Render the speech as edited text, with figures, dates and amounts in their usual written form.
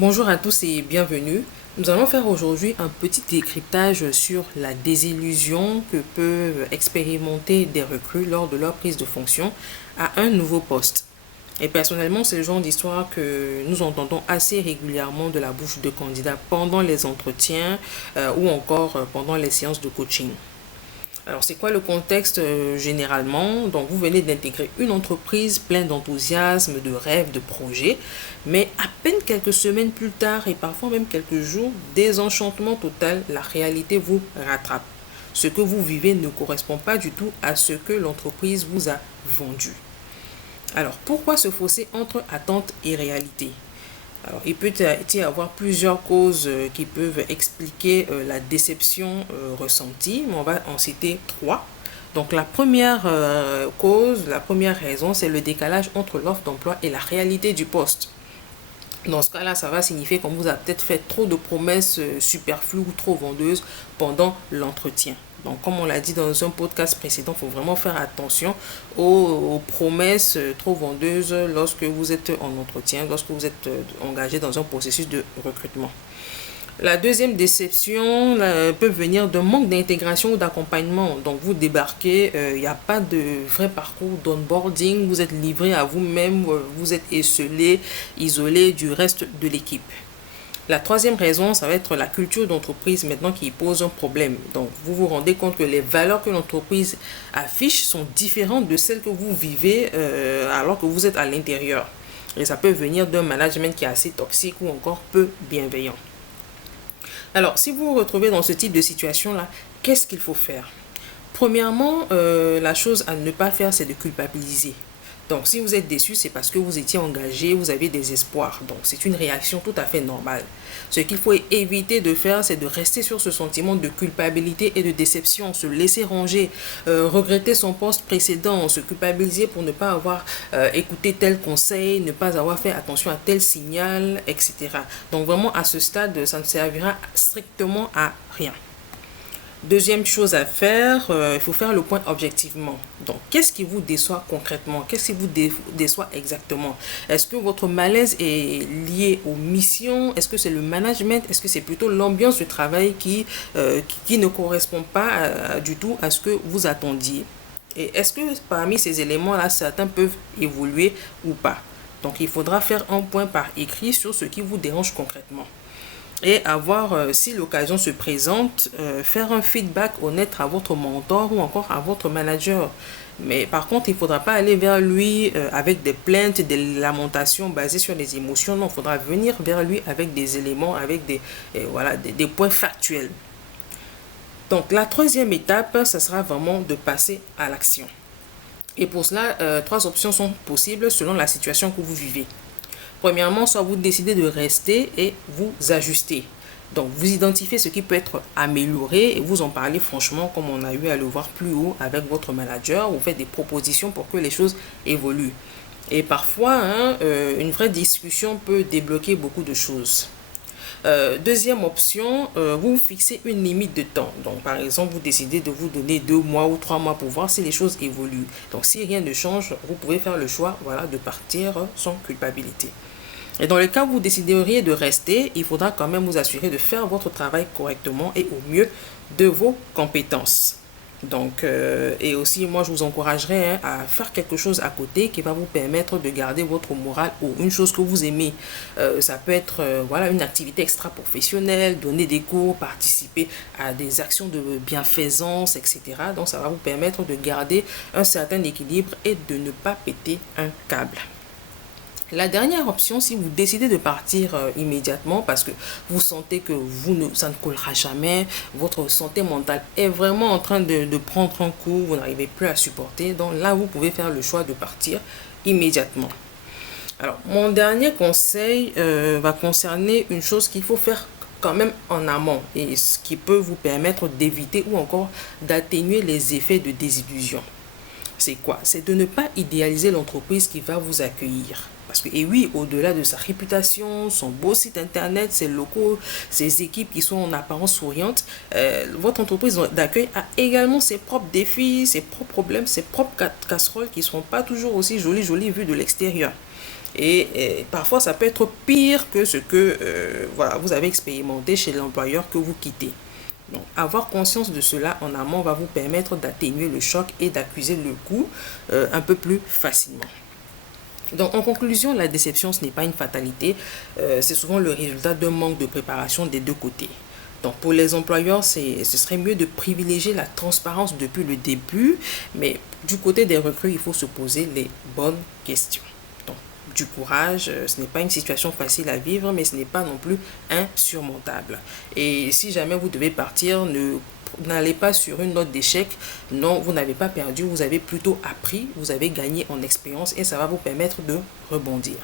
Bonjour à tous et bienvenue. Nous allons faire aujourd'hui un petit décryptage sur la désillusion que peuvent expérimenter des recrues lors de leur prise de fonction à un nouveau poste. Et personnellement, c'est le genre d'histoire que nous entendons assez régulièrement de la bouche de candidats pendant les entretiens ou encore pendant les séances de coaching. Alors, c'est quoi le contexte généralement? Donc, vous venez d'intégrer une entreprise pleine d'enthousiasme, de rêves, de projets, mais à peine quelques semaines plus tard et parfois même quelques jours, désenchantement total, la réalité vous rattrape. Ce que vous vivez ne correspond pas du tout à ce que l'entreprise vous a vendu. Alors, pourquoi ce fossé entre attente et réalité? Alors, il peut y avoir plusieurs causes qui peuvent expliquer la déception ressentie, mais on va en citer trois. Donc, la première cause, la première raison, c'est le décalage entre l'offre d'emploi et la réalité du poste. Dans ce cas-là, ça va signifier qu'on vous a peut-être fait trop de promesses superflues ou trop vendeuses pendant l'entretien. Donc, comme on l'a dit dans un podcast précédent, il faut vraiment faire attention aux promesses trop vendeuses lorsque vous êtes en entretien, lorsque vous êtes engagé dans un processus de recrutement. La deuxième déception peut venir d'un manque d'intégration ou d'accompagnement. Donc vous débarquez, il n'y a pas de vrai parcours d'onboarding, vous êtes livré à vous-même, vous êtes esselé, isolé du reste de l'équipe. La troisième raison, ça va être la culture d'entreprise maintenant qui pose un problème. Donc, vous vous rendez compte que les valeurs que l'entreprise affiche sont différentes de celles que vous vivez alors que vous êtes à l'intérieur. Et ça peut venir d'un management qui est assez toxique ou encore peu bienveillant. Alors, si vous vous retrouvez dans ce type de situation-là, qu'est-ce qu'il faut faire? Premièrement, la chose à ne pas faire, c'est de culpabiliser. Donc, si vous êtes déçu, c'est parce que vous étiez engagé, vous avez des espoirs. Donc, c'est une réaction tout à fait normale. Ce qu'il faut éviter de faire, c'est de rester sur ce sentiment de culpabilité et de déception, se laisser ranger, regretter son poste précédent, se culpabiliser pour ne pas avoir écouté tel conseil, ne pas avoir fait attention à tel signal, etc. Donc, vraiment, à ce stade, ça ne servira strictement à rien. Deuxième chose à faire, il faut faire le point objectivement. Donc, qu'est-ce qui vous déçoit concrètement? Qu'est-ce qui vous déçoit exactement? Est-ce que votre malaise est lié aux missions? Est-ce que c'est le management? Est-ce que c'est plutôt l'ambiance du travail qui ne correspond pas du tout à ce que vous attendiez? Et est-ce que parmi ces éléments-là, certains peuvent évoluer ou pas? Donc, il faudra faire un point par écrit sur ce qui vous dérange concrètement et avoir, si l'occasion se présente, faire un feedback honnête à votre mentor ou encore à votre manager. Mais par contre, il ne faudra pas aller vers lui avec des plaintes, des lamentations basées sur les émotions. Non, il faudra venir vers lui avec des éléments, avec voilà, des points factuels. Donc, la troisième étape, ça sera vraiment de passer à l'action. Et pour cela, trois options sont possibles selon la situation que vous vivez. Premièrement, soit vous décidez de rester et vous ajuster. Donc, vous identifiez ce qui peut être amélioré et vous en parlez franchement, comme on a eu à le voir plus haut avec votre manager. Vous faites des propositions pour que les choses évoluent. Et parfois, une vraie discussion peut débloquer beaucoup de choses. Deuxième option, vous fixez une limite de temps. Donc, par exemple, vous décidez de vous donner 2 mois ou 3 mois pour voir si les choses évoluent. Donc, si rien ne change, vous pouvez faire le choix, voilà, de partir sans culpabilité. Et dans le cas où vous décideriez de rester, il faudra quand même vous assurer de faire votre travail correctement et au mieux de vos compétences. Donc, et aussi, moi, je vous encouragerais à faire quelque chose à côté qui va vous permettre de garder votre morale ou une chose que vous aimez. Ça peut être, voilà, une activité extra-professionnelle, donner des cours, participer à des actions de bienfaisance, etc. Donc, ça va vous permettre de garder un certain équilibre et de ne pas péter un câble. La dernière option, si vous décidez de partir immédiatement parce que vous sentez que ça ne collera jamais, votre santé mentale est vraiment en train de prendre un coup, vous n'arrivez plus à supporter, donc là, vous pouvez faire le choix de partir immédiatement. Alors, mon dernier conseil va concerner une chose qu'il faut faire quand même en amont et ce qui peut vous permettre d'éviter ou encore d'atténuer les effets de désillusion. C'est quoi? C'est de ne pas idéaliser l'entreprise qui va vous accueillir. Parce que, et oui, au-delà de sa réputation, son beau site internet, ses locaux, ses équipes qui sont en apparence souriantes, votre entreprise d'accueil a également ses propres défis, ses propres problèmes, ses propres casseroles qui ne seront pas toujours aussi jolies vues de l'extérieur. Et parfois, ça peut être pire que ce que voilà, vous avez expérimenté chez l'employeur que vous quittez. Donc, avoir conscience de cela en amont va vous permettre d'atténuer le choc et d'accuser le coup un peu plus facilement. Donc, en conclusion, la déception, ce n'est pas une fatalité, c'est souvent le résultat d'un manque de préparation des deux côtés. Donc, pour les employeurs, ce serait mieux de privilégier la transparence depuis le début, mais du côté des recrues, il faut se poser les bonnes questions. Donc, du courage, ce n'est pas une situation facile à vivre, mais ce n'est pas non plus insurmontable. Et si jamais vous devez partir, n'allez pas sur une note d'échec. Non, vous n'avez pas perdu, vous avez plutôt appris, vous avez gagné en expérience et ça va vous permettre de rebondir.